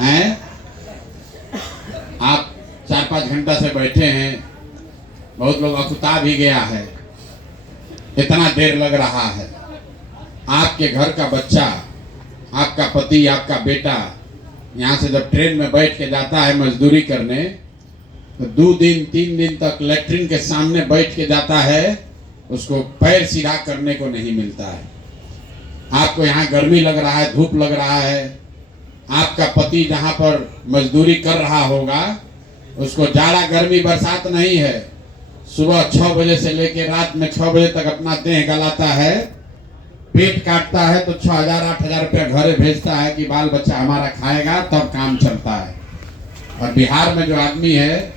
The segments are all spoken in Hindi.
हैं? आप 4-5 घंटा से बैठे हैं, बहुत लोग अकुता भी गया है, इतना देर लग रहा है। आपके घर का बच्चा, आपका पति, आपका बेटा यहाँ से जब ट्रेन में बैठ के जाता है मजदूरी करने, तो 2 दिन 3 दिन तक लेटरिन के सामने बैठ के जाता है, उसको पैर सीधा करने को नहीं मिलता है। आपको यहाँ गर्मी लग रहा है, धूप लग रहा है, आपका पति जहाँ पर मजदूरी कर रहा होगा उसको जाड़ा गर्मी बरसात नहीं है, सुबह 6 बजे से लेकर रात में 6 बजे तक अपना देह गलाता है, पेट काटता है, तो 6,000-8,000 रुपया घरे भेजता है कि बाल बच्चा हमारा खाएगा तब काम चलता है। और बिहार में जो आदमी है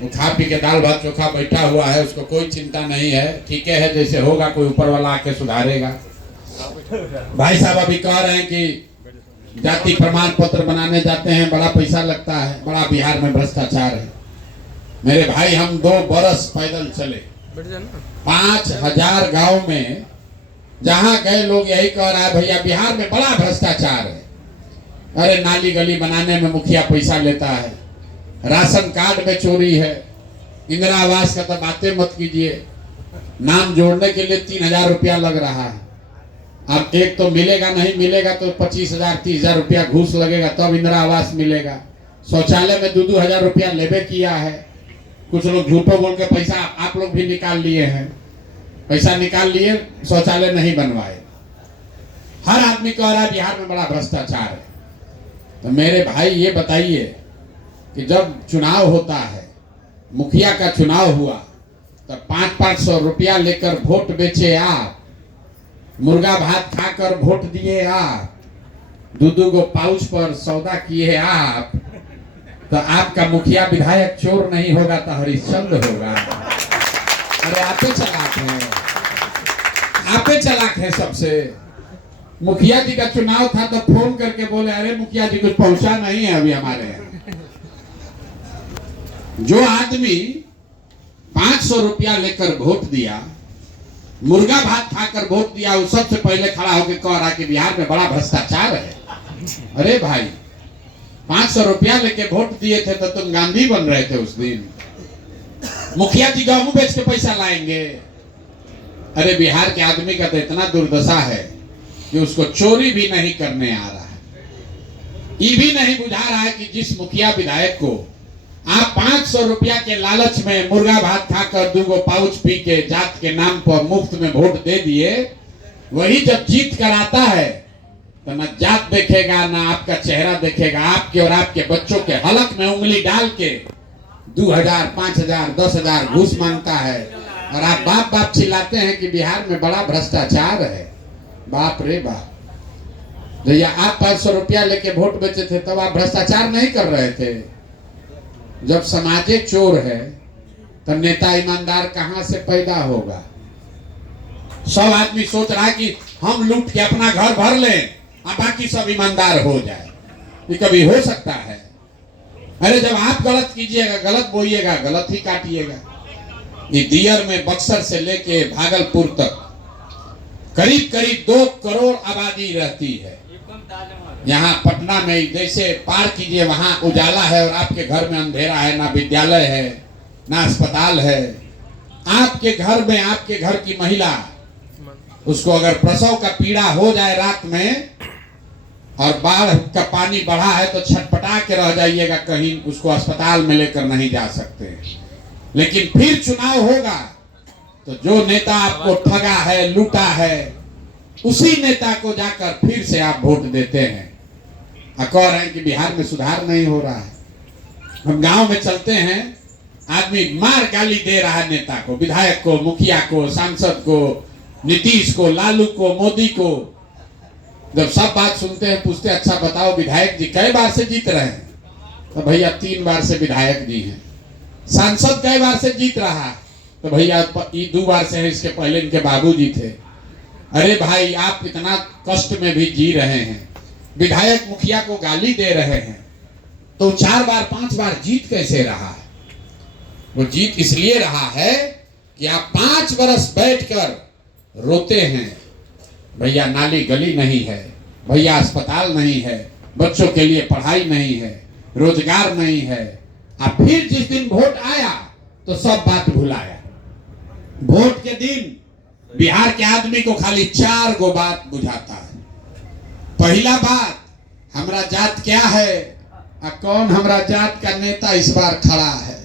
वो खा पी के दाल भात चोखा बैठा हुआ है, उसको कोई चिंता नहीं है, ठीक है, जैसे होगा कोई ऊपर वाला आके सुधारेगा। भाई साहब अभी कह रहे हैं कि जाति प्रमाण पत्र बनाने जाते हैं, बड़ा पैसा लगता है, बड़ा बिहार में भ्रष्टाचार है। मेरे भाई हम 2 बरस पैदल चले, 5,000 गांव में, जहां गए लोग यही कह रहा है भैया बिहार में बड़ा भ्रष्टाचार है। अरे नाली गली बनाने में मुखिया पैसा लेता है, राशन कार्ड में चोरी है, इंदिरा आवास का तो बातें मत कीजिए, नाम जोड़ने के लिए 3,000 रुपया लग रहा है। अब एक तो मिलेगा, नहीं मिलेगा तो 25,000-30,000 रुपया घूस लगेगा तब इंदिरा आवास मिलेगा। शौचालय में 2-2 हजार रुपया लेबे किया है। कुछ लोग झूठो बोल के पैसा आप लोग भी निकाल लिए हैं, पैसा निकाल लिए, शौचालय नहीं बनवाए। हर आदमी कह रहा है बिहार में बड़ा भ्रष्टाचार है। तो मेरे भाई ये बताइए कि जब चुनाव होता है, मुखिया का चुनाव हुआ, तो 500-500 रुपया लेकर वोट बेचे आप, मुर्गा भात खाकर वोट दिए आप, 2-2 गो पाउच पर सौदा किए आप, तो आपका मुखिया विधायक चोर नहीं होगा तो हरिश्चंद्र होगा। अरे आपे चालाक है, आपे चालाक है सबसे। मुखिया जी का चुनाव था तो फोन करके बोले अरे मुखिया जी कुछ पहुंचा नहीं है अभी हमारे यहाँ। जो आदमी 500 रुपया लेकर वोट दिया, मुर्गा भात खाकर वोट दिया, वो सबसे पहले खड़ा होकर कह रहा कि बिहार में बड़ा भ्रष्टाचार है। अरे भाई 500 रुपया लेके वोट दिए थे तो तुम गांधी बन रहे थे उस दिन। मुखिया जी गेहूं बेच के पैसा लाएंगे। अरे बिहार के आदमी का तो इतना दुर्दशा है कि उसको चोरी भी नहीं करने आ रहा है, ये भी नहीं बुझा रहा है कि जिस मुखिया विधायक को आप 500 रुपया के लालच में मुर्गा भात खाकर 2 गो पाउच पी के जात के नाम पर मुफ्त में वोट दे दिए, वही जब जीत कर आता है तो न जात देखेगा, न आपका चेहरा देखेगा, आपके और आपके बच्चों के हलक में उंगली डाल के 2,000, 5,000, 10,000 घूस मांगता है। और आप बाप बाप चिल्लाते हैं कि बिहार में बड़ा भ्रष्टाचार है। बाप रे बाप, भैया आप 500 रुपया लेके वोट बेचे थे तब आप भ्रष्टाचार नहीं कर रहे थे। जब समाजे चोर है तो नेता ईमानदार कहां से पैदा होगा। सब आदमी सोच रहा है कि हम लूट के अपना घर भर लें और बाकी सब ईमानदार हो जाए, ये कभी हो सकता है? अरे जब आप गलत कीजिएगा, गलत बोइएगा, गलत ही काटिएगा। ये दियर में बक्सर से लेके भागलपुर तक करीब करीब 2 करोड़ आबादी रहती है। यहाँ पटना में जैसे पार कीजिए वहां उजाला है और आपके घर में अंधेरा है, ना विद्यालय है, ना अस्पताल है। आपके घर में आपके घर की महिला, उसको अगर प्रसव का पीड़ा हो जाए रात में और बाढ़ का पानी बढ़ा है तो छटपटा के रह जाइएगा, कहीं उसको अस्पताल में लेकर नहीं जा सकते। लेकिन फिर चुनाव होगा तो जो नेता आपको ठगा है, लूटा है, उसी नेता को जाकर फिर से आप वोट देते हैं और कह रहे हैं कि बिहार में सुधार नहीं हो रहा है। हम गांव में चलते हैं, आदमी मार गाली दे रहा है नेता को, विधायक को, मुखिया को, सांसद को, नीतीश को, लालू को, मोदी को। जब सब बात सुनते हैं, पूछते अच्छा बताओ विधायक जी कई बार से जीत रहे हैं? तो भैया 3 बार से विधायक जी हैं। सांसद कई बार से जीत रहा है? तो भैया ये 2 बार से है, इसके पहले इनके बाबूजी थे। अरे भाई आप इतना कष्ट में भी जी रहे हैं, विधायक मुखिया को गाली दे रहे हैं, तो 4 बार 5 बार जीत कैसे रहा है? वो जीत इसलिए रहा है कि आप 5 बरस बैठकर रोते हैं, भैया नाली गली नहीं है, भैया अस्पताल नहीं है, बच्चों के लिए पढ़ाई नहीं है, रोजगार नहीं है। अब फिर जिस दिन वोट आया तो सब बात भुलाया। वोट के दिन बिहार के आदमी को खाली 4 गो बात बुझाता है। पहला बात, हमरा जात क्या है और कौन हमरा जात का नेता इस बार खड़ा है।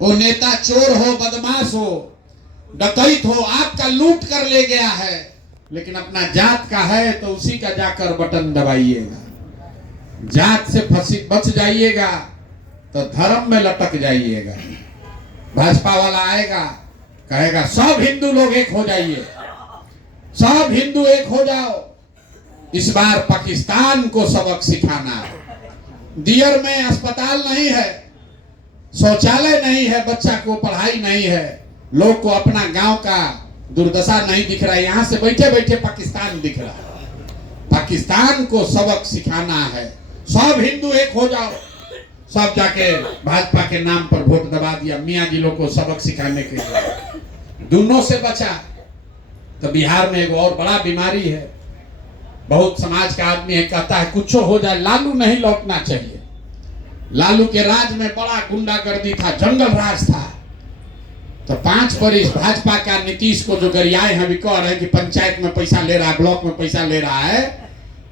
वो नेता चोर हो, बदमाश हो, डकैत हो, आपका लूट कर ले गया है, लेकिन अपना जात का है तो उसी का जाकर बटन दबाइएगा। जात से बच जाइएगा तो धर्म में लटक जाइएगा। भाजपा वाला आएगा, कहेगा सब हिंदू लोग एक हो जाइए, सब हिंदू एक हो जाओ। इस बार पाकिस्तान को सबक सिखाना है। दियर में अस्पताल नहीं है, शौचालय नहीं है, बच्चा को पढ़ाई नहीं है, लोग को अपना गांव का दुर्दशा नहीं दिख रहा है, यहां से बैठे बैठे पाकिस्तान दिख रहा है। पाकिस्तान को सबक सिखाना है। सब हिंदू एक हो जाओ। सब जाके भाजपा के नाम पर वोट दबा दिया मियां जी लोग को सबक सिखाने के लिए। दोनों से बचा तो बिहार में एक और बड़ा बीमारी है। बहुत समाज का आदमी है, कहता है कुछ हो जाए, लालू नहीं लौटना चाहिए। लालू के राज में बड़ा गुंडागर्दी था, जंगल राज था। तो 5 वर्ष भाजपा का नीतीश को जो गरियाए हैं, अभी कह रहे हैं कि पंचायत में पैसा ले रहा है, ब्लॉक में पैसा ले रहा है।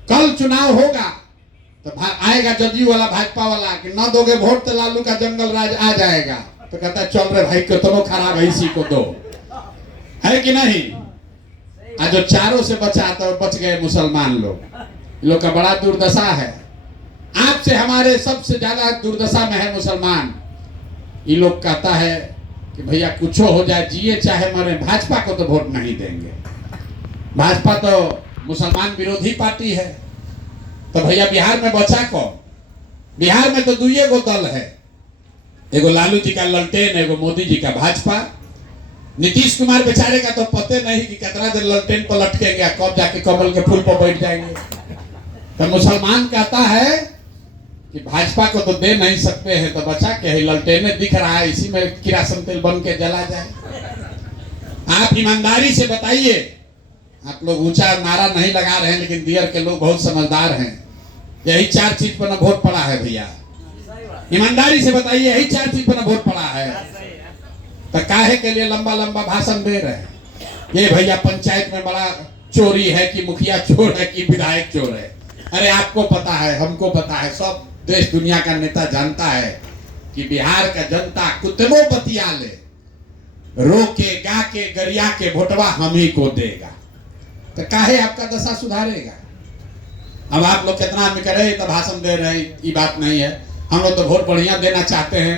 कल चुनाव होगा तो आएगा जदयू वाला, भाजपा वाला कि न दोगे वोट तो लालू का जंगल राज आ जाएगा। तो कहता है चल रे भाई, कितना खराब है, इसी को दो, है कि नहीं। आज जो चारों से बचा तो बच गए मुसलमान लोग। लोग का बड़ा दुर्दशा है। आपसे हमारे सबसे ज्यादा दुर्दशा में है मुसलमान। ये लोग कहता है कि भैया कुछ हो जाए, जिए चाहे मरे, भाजपा को तो वोट नहीं देंगे। भाजपा तो मुसलमान विरोधी पार्टी है। तो भैया बिहार में बचा कौन? बिहार में तो 2 गो दल है, एगो लालू जी का ललटेन, एगो मोदी जी का भाजपा। नीतीश कुमार बेचारे का तो पते नहीं कि कितना देर ललटेन पर लटकेंगे, कब जाके कमल के फूल पर बैठ जाएंगे। तो मुसलमान कहता है कि भाजपा को तो दे नहीं सकते हैं, तो बचा के है, ललटेने दिख रहा है, इसी में किरासन तेल बन के जला जाए। आप ईमानदारी से बताइए। आप लोग ऊंचा नारा नहीं लगा रहे हैं, लेकिन दियर के लोग बहुत समझदार हैं। यही 4 चीज पर ना वोट पड़ा है भैया। ईमानदारी से बताइए, यही 4 चीज पर ना वोट पड़ा है। तो काहे के लिए लंबा लंबा भाषण दे रहे हैं? ये भैया पंचायत में बड़ा चोरी है कि मुखिया चोर है कि विधायक चोर है। अरे आपको पता है, हमको पता है, सब देश दुनिया का नेता जानता है कि बिहार का जनता कुतनो बतिया ले, रोके गा के गरिया के वोटवा हम ही को देगा। तो काहे आपका दशा सुधारेगा? अब आप लोग कितना आदमी कह रहे तो भाषण दे रहे हैं, ये बात नहीं है। हम लोग तो वोट बढ़िया देना चाहते हैं,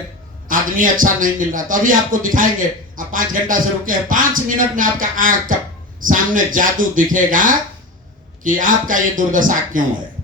आदमी अच्छा नहीं मिल रहा, तो अभी आपको दिखाएंगे। आप 5 घंटा से रुके हैं, 5 मिनट में आपका आंख का सामने जादू दिखेगा कि आपका ये दुर्दशा क्यों है।